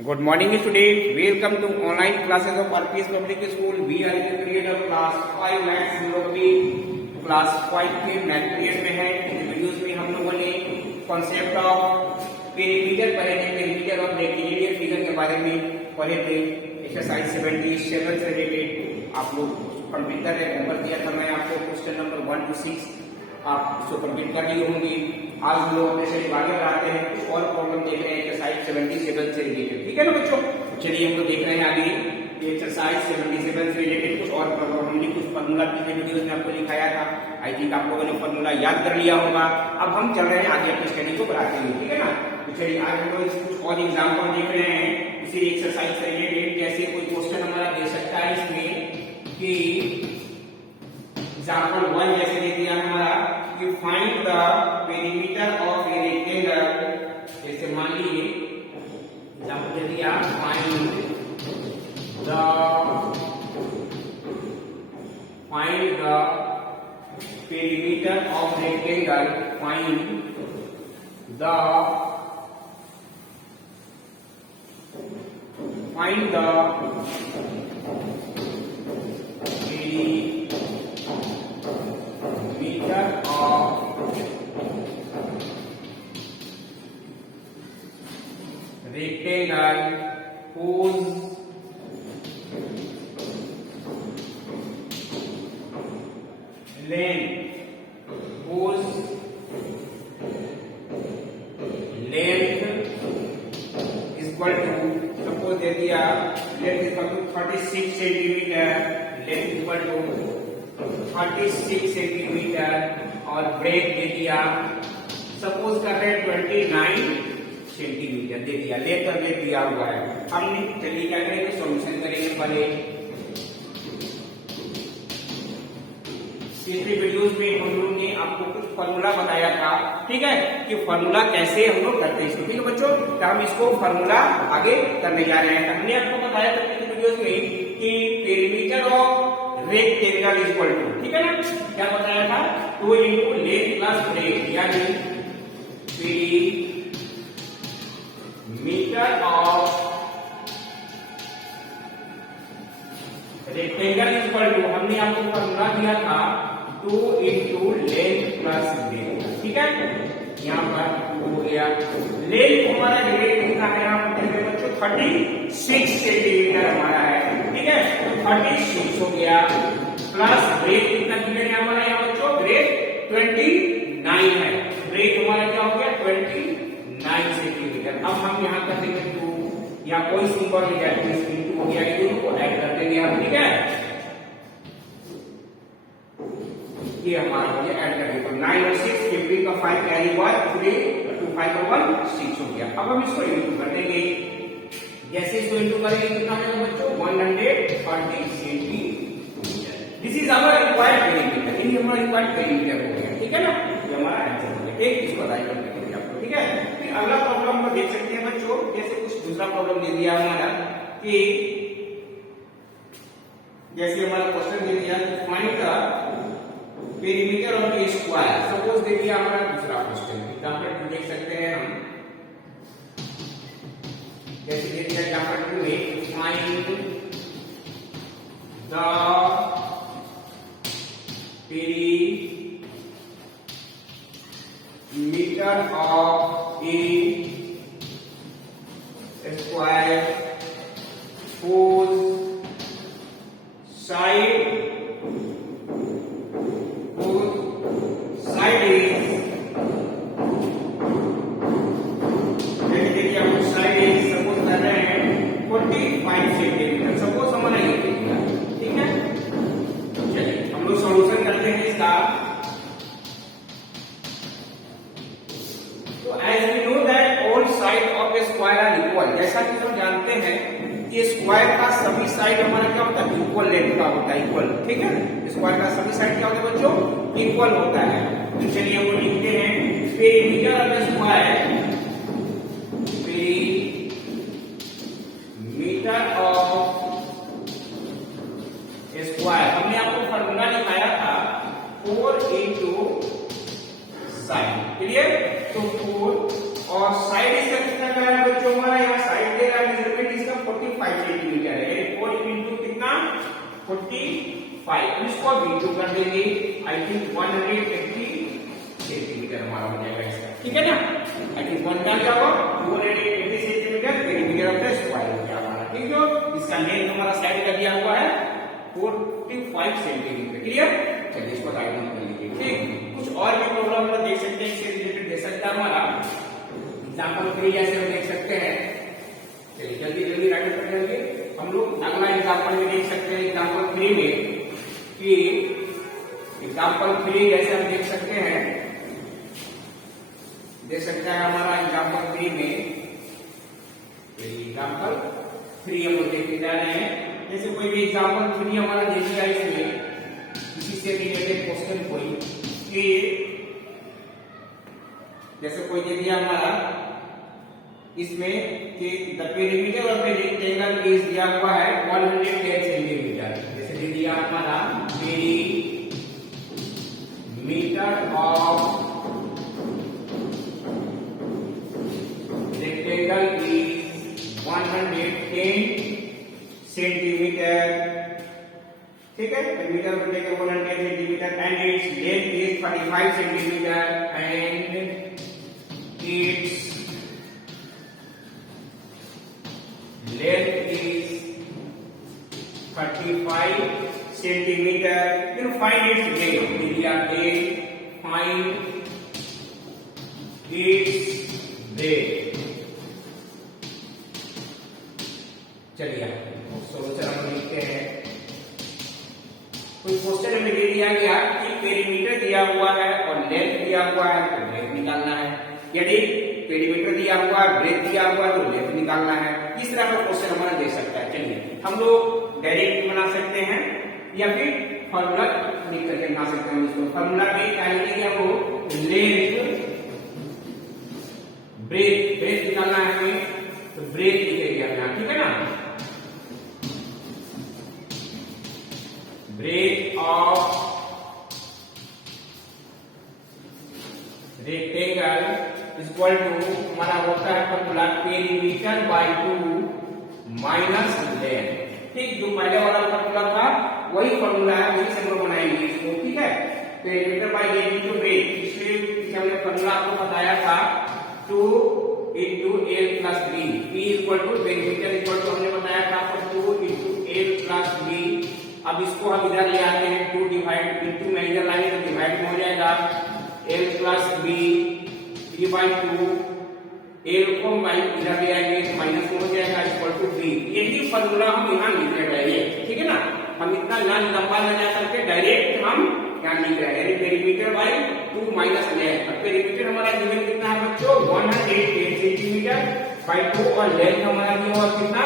Good morning students. Welcome to online classes of RPS Public School. We are in the period of class 5 maths. हम लोग अभी class 5 के math period में है। इस videos में हम लोगों ने कॉन्सेप्ट ऑफ पेरीमीटर पढ़े थे, पेरीमीटर ऑफ रेक्टेंगुलर फिगर के बारे में पढ़े थे। एक्सरसाइज 77 से रिलेटेड आप लोग कंप्लीट कर रहे, होमवर्क दिया था मैं आपको क्वेश्चन नंबर 1 to 6 आप इसको कंप्लीट कर लिए होंगे। आज हम लोग अपने से आगे बढ़ाते हैं, कुछ और प्रॉब्लम देख रहे हैं एक्सरसाइज 77 से रिलेटेड। ठीक है ना बच्चों, चलिए हम लोग देख रहे हैं आगे ये एक्सरसाइज 77 से रिलेटेड कुछ और प्रॉब्लम। हमने कुछ फॉर्मूला पिछले वीडियोस में आपको दिखाया था, आई थिंक आप लोगों ने फॉर्मूला याद कर लिया होगा। अब हम चल रहे हैं आगे अपनी स्टडी को बढ़ाते हैं, ठीक है ना। तो चलिए आज हम लोग कुछ और एग्जाम्पल देख रहे हैं इसी एक्सरसाइज से रिलेटेड। जैसे कोई क्वेश्चन हमारा दे सकता है इसमें कि एग्जाम्पल 1 जैसे दे दिया हमारा कि find the perimeter of a rectangle. जैसे मान लीजिए एग्जाम्पल दे दिया find the perimeter of rectangle, find the meter of rectangle whose length is equal to, suppose दे दिया length is equal to 36 centimetre, length is equal to 36 centimetre और break दे दिया suppose कर रहे 29 centimetre दे दिया, लेकर दे दिया हुआ है। हमने चलिए क्या करेंगे, सॉल्यूशन करेंगे। पहले पिछले वीडियोस में हम लोगों ने आपको कुछ फॉर्मूला बताया था, ठीक है, कि फॉर्मूला कैसे हम लोग करते हैं इसको। ठीक है बच्चों, तो हम इसको फॉर्मूला आगे करने जा रहे हैं। हमने आपको बताया था पिछले वीडियोस में कि perimeter of rectangle is equal to, ठीक है ना, क्या बताया था, 2 into लेंथ प्लस ब्रेक, यानी perimeter of rectangle is equal to, हमने आपको फॉर्मूला दिया था 2 into लेंथ प्लस ब्रेक, ठीक है। यहाँ पर हो गया लेंथ हमारा ब्रेक कितना है, यहाँ पर बच्चों 36 सेंटीमीटर हमारा है, ठीक है, तो 36 हो गया प्लस ब्रेक कितना किया है हमारा यहाँ बच्चों, ब्रेक 29 है, ब्रेक हमारा क्या हो गया 29 सेंटीमीटर। अब हम यहाँ कर देंगे 2, या कोई सिंबल ले जाए तो इंटू हो गया, ये दोनों को ऐड कर देंगे हम, ठीक है, ये हमारा हो गया ऐड कर देंगे। तो 9 और 6 15 का 5 कैरी हुआ 3 2 5 का 1 6 हो गया। अब हम इसको इंटू कर देंगे, जैसे इसको इंटू करेंगे कितना है बच्चों 140 centimetre. This is our required perimeter, ये हमारा रिक्वायर्ड पेरीमीटर हो गया, ठीक है ना, ये हमारा आंसर हो गया। एक इसको राइट कर देंगे आपको, ठीक है। फिर अगला प्रॉब्लम को देख सकते हैं बच्चों, जैसे कुछ दूसरा प्रॉब्लम दे दिया हमारा कि जैसे हमारा क्वेश्चन दे दिया find the perimeter of a square, suppose they दिया हमारा दूसरा क्वेश्चन। एग्जांपल 2 देख सकते हैं हम, जैसे दे दिया एग्जांपल 2 में find the perimeter of a square whose side is suppose कर रहे हैं 45 सेंटीमीटर, सपोज हमारा ये दे दिया, ठीक है। चलिए हम लोग सॉल्यूशन करते हैं इसका। तो as we know that all side of a square are equal, जैसा कि हम जानते हैं कि स्क्वायर का सभी साइड हमारा क्या होता है, इक्वल लेंथ का होता है, इक्वल, ठीक it है। स्क्वायर का सभी साइड क्या होता है बच्चों, इक्वल होता है। तो चलिए हम लिखते हैं perimeter of a square, perimeter of a square, हमने आपको फॉर्मूला दिखाया था 4 into साइड, क्लियर। तो 4 और साइड इसका कितना का है बच्चों, हमारा यहाँ साइड दे रहा है 5, इसको इंटू कर देंगे, आई थिंक 180 सेंटीमीटर हमारा हो जाएगा इसका, ठीक है ना। आई थिंक 1 का क्या होगा 280 centimetre perimeter of the square हो गया हमारा, ठीक है। इसका लेंथ हमारा साइड का दिया हुआ है 45 सेंटीमीटर, क्लियर। चलिए इसको राइट डाउन कर लीजिए, ठीक। कुछ और भी प्रॉब्लम हम देख सकते हैं, इससे रिलेटेड दे सकता है हमारा एग्जांपल 3 जैसे हम देख सकते हैं। चलिए जल्दी जल्दी राइट डाउन कर लीजिए। हम लोग अगला एग्जांपल में देख सकते हैं, एग्जांपल 3 में कि एग्जांपल 3 जैसे हम देख सकते हैं, देख सकता है हमारा एग्जांपल 3 में, एग्जांपल 3 हम लोग देखने जा रहे हैं। जैसे कोई भी एग्जांपल 3 हमारा दे दिया इसमें, इसी से रिलेटेड क्वेश्चन कोई कि जैसे कोई दे दिया हमारा इसमें कि the perimeter of the rectangle is दिया हुआ है 110 सेंटीमीटर। जैसे दे दिया हमारा perimeter of rectangle is 110 centimetre, ठीक है। Perimeter of rectangle 110 centimetre and its length is 35 centimetre and it's length is 35 centimeter. Then find its length. Area A, find its length. चलिए solution हम लिखते हैं। कोई क्वेश्चन हमें दे दिया गया कि पेरीमीटर दिया हुआ है और लेंथ दिया हुआ है, तो लेंथ निकालना है। यदि पेरीमीटर दिया हुआ है, ब्रेथ दिया हुआ है, तो लेंथ निकालना है। इस तरह का क्वेश्चन हमारा दे सकता है। चलिए हम लोग डायरेक्ट बना सकते हैं या फिर फॉर्मूला लिख करके बना सकते हैं। इसको फॉर्मूला में क्या लिखेंगे, हमको लेंथ ब्रेथ निकालना है हमें, तो ब्रेथ लिखेंगे हम यहाँ, ठीक है ना। Breadth of rectangle equal to हमारा होता है formula perimeter by 2 minus length, ठीक। जो पहले वाला फॉर्मूला था वही फॉर्मूला है, उसी से हम लोग बनाएंगे इसको, ठीक है। Perimeter by length into breadth, इसलिए हमने फॉर्मूला आपको बताया था 2 into a plus b, p equal to perimeter equal to हमने बताया था आपको 2 into a plus b। अब इसको हम इधर ले आते हैं, 2 डिवाइड इनटू में इधर लाएंगे तो डिवाइड में हो जाएगा a plus b by 2, a को इधर ले आएंगे तो माइनस में हो जाएगा इक्वल टू b। यही फॉर्मूला हम यहाँ लिख रहे हैं, ठीक है ना। हम इतना लंबा न जा करके डायरेक्ट हम यहाँ लिख रहे हैं पेरीमीटर बाय 2 माइनस लेंथ। अब पेरीमीटर हमारा गिवन कितना है बच्चों 110 सेंटीमीटर बाय 2 और लेंथ हमारा दिया हुआ कितना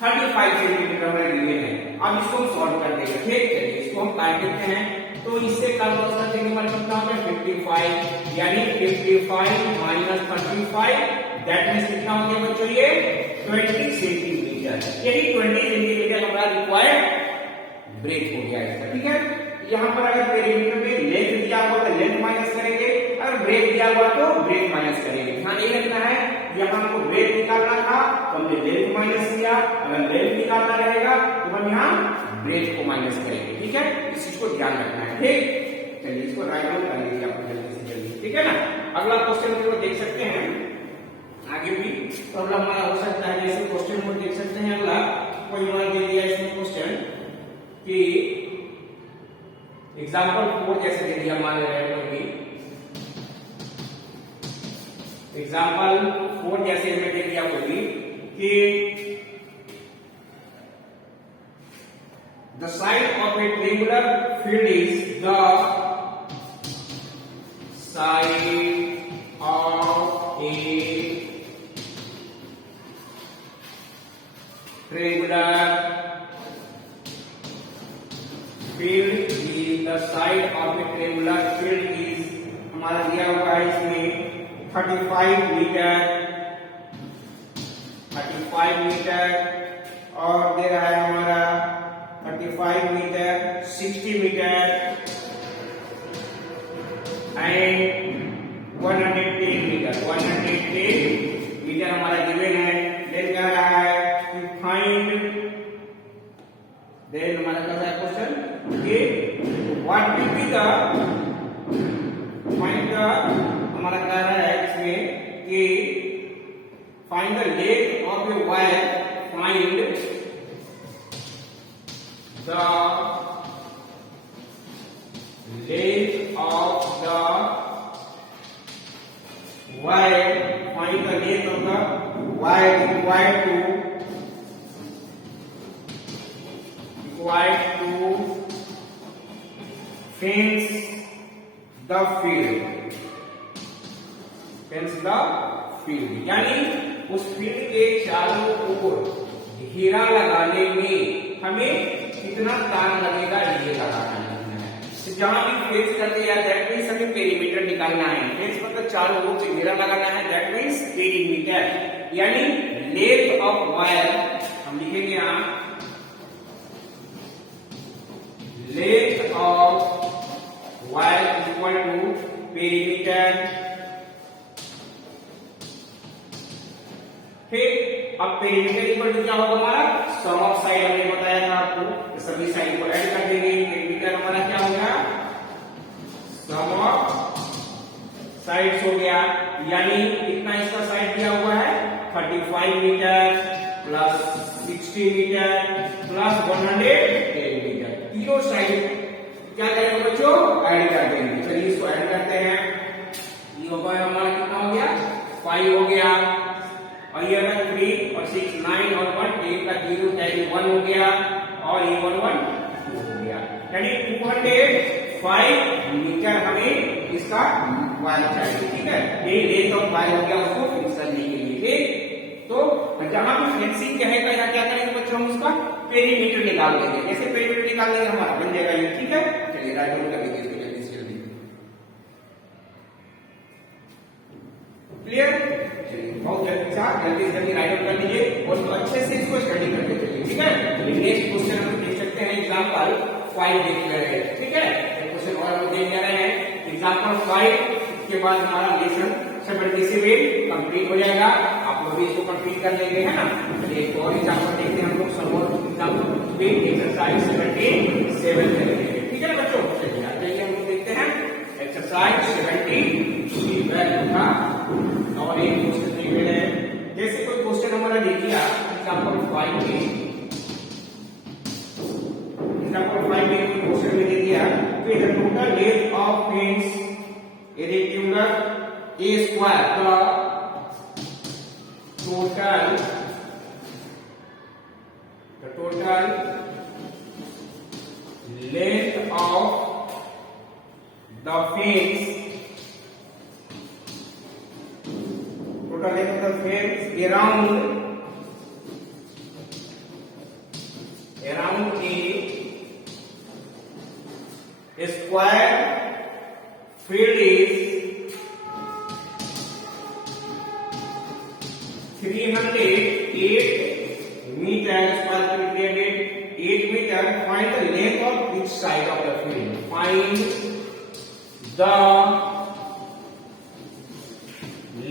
35 सेंटीमीटर हमारा गिवन है। अब इसको हम सॉल्व कर देंगे, ठीक है। इसको हम काट देते हैं तो इससे कैलकुलेट कर देंगे हमारा कितना हो गया 55, यानी 55 माइनस 35 दैट मींस कितना हो गया बच्चों ये 20 सेंटीमीटर। यही 20 सेंटीमीटर हमारा रिक्वायर्ड ब्रेथ हो गया इसका, ठीक है। यहाँ पर अगर पेरीमीटर में लेंथ दिया हुआ तो लेंथ माइनस करेंगे, अगर ब्रेथ दिया हुआ तो ब्रेथ माइनस करेंगे। ध्यान ये रखना है, यहाँ हमको ब्रेथ निकालना था तो हमने लेंथ माइनस किया, अगर लेंथ निकालना रहेगा तो हम यहाँ ब्रेथ को माइनस करेंगे, ठीक है। इस चीज को ध्यान रखना है, ठीक। चलिए इसको राइट डाउन कर लीजिए आप जल्दी से जल्दी, ठीक है ना। अगला क्वेश्चन हम लोग देख सकते हैं, आगे भी प्रॉब्लम हमारा हो सकता है। जैसे क्वेश्चन को देख सकते हैं, अगला कोई हमारा दे दिया इसमें क्वेश्चन कि एग्जाम्पल 4 जैसे दे दिया, मान रहे हैं भी एग्जाम्पल 4 जैसे हमें दे दिया कोई कि the side of a triangular field is the side of a triangular field is the side of a triangular field is हमारा दिया हुआ है इसमें 35 मीटर और दे रहा है हमारा 35 मीटर 60 मीटर एंड 110 मीटर हमारा गिवन है। देन कह रहा है कि फाइंड देन हमारा कैसा है क्वेश्चन कि what will be the find the, हमारा कह रहा है इसमें कि find the length of a wire, find the length of the wire, find the length of the wire required to fence the field, fence the field, यानी उस field के चारों ओर घेरा लगाने में हमें कितना तार लगेगा ये लगाना है। जहां भी फेंस करते हैं दैट मींस हमें पेरीमीटर निकालना है। फेंस मतलब चारों ओर से घेरा लगाना है, दैट मींस पेरीमीटर, यानी लेंथ ऑफ वायर हम लिखेंगे यहां length of wire equal to perimeter. ठीक, अब पेरीमीटर इक्वल टू क्या होगा हमारा सम ऑफ साइड, हमने बताया था आपको, सभी साइड को ऐड कर देंगे। पेरीमीटर हमारा क्या हो गया सम ऑफ साइड्स हो गया, यानी कितना इसका साइड दिया हुआ है 35 metre plus 60 metre plus 110 metre, तीनों साइड क्या करेंगे बच्चों ऐड कर देंगे। चलिए इसको ऐड करते हैं, ये होगा हमारा कितना हो गया 5 हो गया, और ये अगर 3 और 6 9 और 1 1 का 0 यानी 1 हो गया, और ये 1 1 2 हो गया, यानी 205 मीटर हमें इसका वायर चाहिए। ठीक है, ये लेंथ ऑफ वायर हो गया उसको फिक्स करने के लिए। ठीक, तो जहां भी फेंसिंग कहेगा या क्या करेंगे बच्चों हम उसका पेरीमीटर निकाल लेंगे। कैसे पेरीमीटर निकाल लेंगे हमारा बन जाएगा ये। ठीक है, चलिए राइट डाउन कर लीजिए इसको जल्दी से जल्दी। क्लियर, चलिए बहुत जल्दी से जल्दी राइट डाउन कर लीजिए और अच्छे से इसको स्टडी करते चलिए। ठीक है, नेक्स्ट क्वेश्चन हम देख सकते हैं एग्जांपल 5 देख रहे हैं। ठीक है, क्वेश्चन और हम देख रहे हैं एग्जांपल 5 के बाद हमारा लेसन 77 कंप्लीट हो जाएगा। आप लोग भी इसको कंप्लीट कर लेंगे, है ना। एक और एग्जांपल देखते हैं हम लोग, सम और एग्जांपल एक्सरसाइज 77 करेंगे। ठीक है बच्चों, चलिए आगे हम लोग देखते हैं एक्सरसाइज 77 का और एक क्वेश्चन दिए हुए हैं। जैसे कोई क्वेश्चन हमारा दे दिया एग्जांपल 5 में, एग्जांपल 5 में कोई क्वेश्चन में दे दिया कि the total length of fence A rectangular A square, the total length of the fence, total length of the fence around a square field is 308 meter square field, 8 meter. Find the length of each side of the field. Find the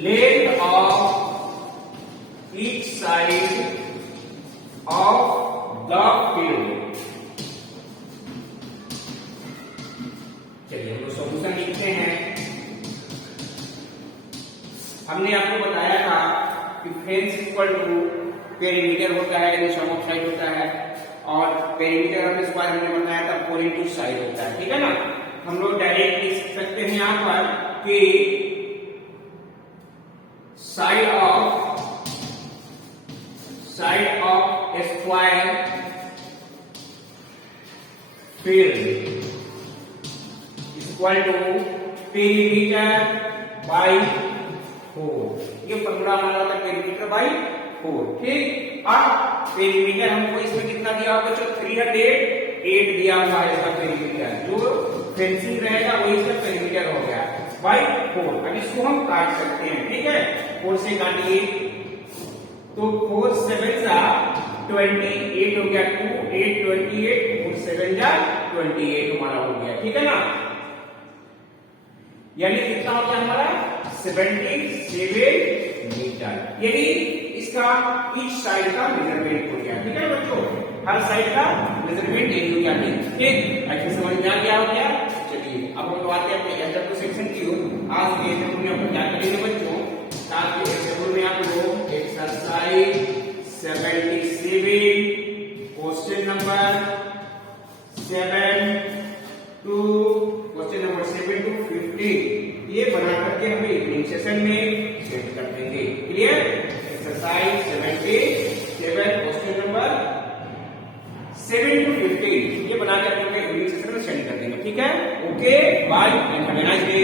length of each side of the field. चलिए हम लोग solution लिखते हैं। हमने आपको बताया था कि फेंस इक्वल टू पेरीमीटर होता है, यानी सम ऑफ साइड होता है, और पेरीमीटर ऑफ स्क्वायर हमने बताया था 4 इंटू साइड होता है। ठीक है ना, हम लोग डायरेक्ट लिख सकते हैं यहाँ पर कि side of square field equal to perimeter by 4। ये फॉर्मूला हमारा होता है पेरीमीटर बाई 4। ठीक, अब पेरीमीटर हमको इसमें कितना दिया हुआ बच्चों 308 दिया हुआ है इसका पेरीमीटर, जो फेंसिंग रहेगा वही इसका पेरीमीटर हो गया बाई 4। अब इसको हम काट सकते हैं। ठीक है, 4 से काटिए तो 4 7 जा 28 हो गया, 2 8 28, 4 7 जा 28 हमारा हो गया। ठीक है ना, यानी कितना हो गया हमारा 77 मीटर। यदि इसका ईच साइड का मेजरमेंट हो गया। ठीक है बच्चों, हर साइड का मेजरमेंट यही हो गया। ठीक, ऐसे समझ में आ गया हो गया। चलिए अब हम बात करते हैं एल्जेब्रा सेक्शन की ओर। आज के एल्जेब्रा में हम क्या करेंगे बच्चों, आज के एल्जेब्रा में आप लोग एक्सरसाइज 77 क्वेश्चन नंबर 7 to 15 ये बना करके हमें इवनिंग सेशन में सेट कर देंगे। Clear, exercise 77 question number 7 to 15 ये बना करके हमें इवनिंग सेशन में सेंड कर देंगे। ठीक है, okay, bye and have a nice day.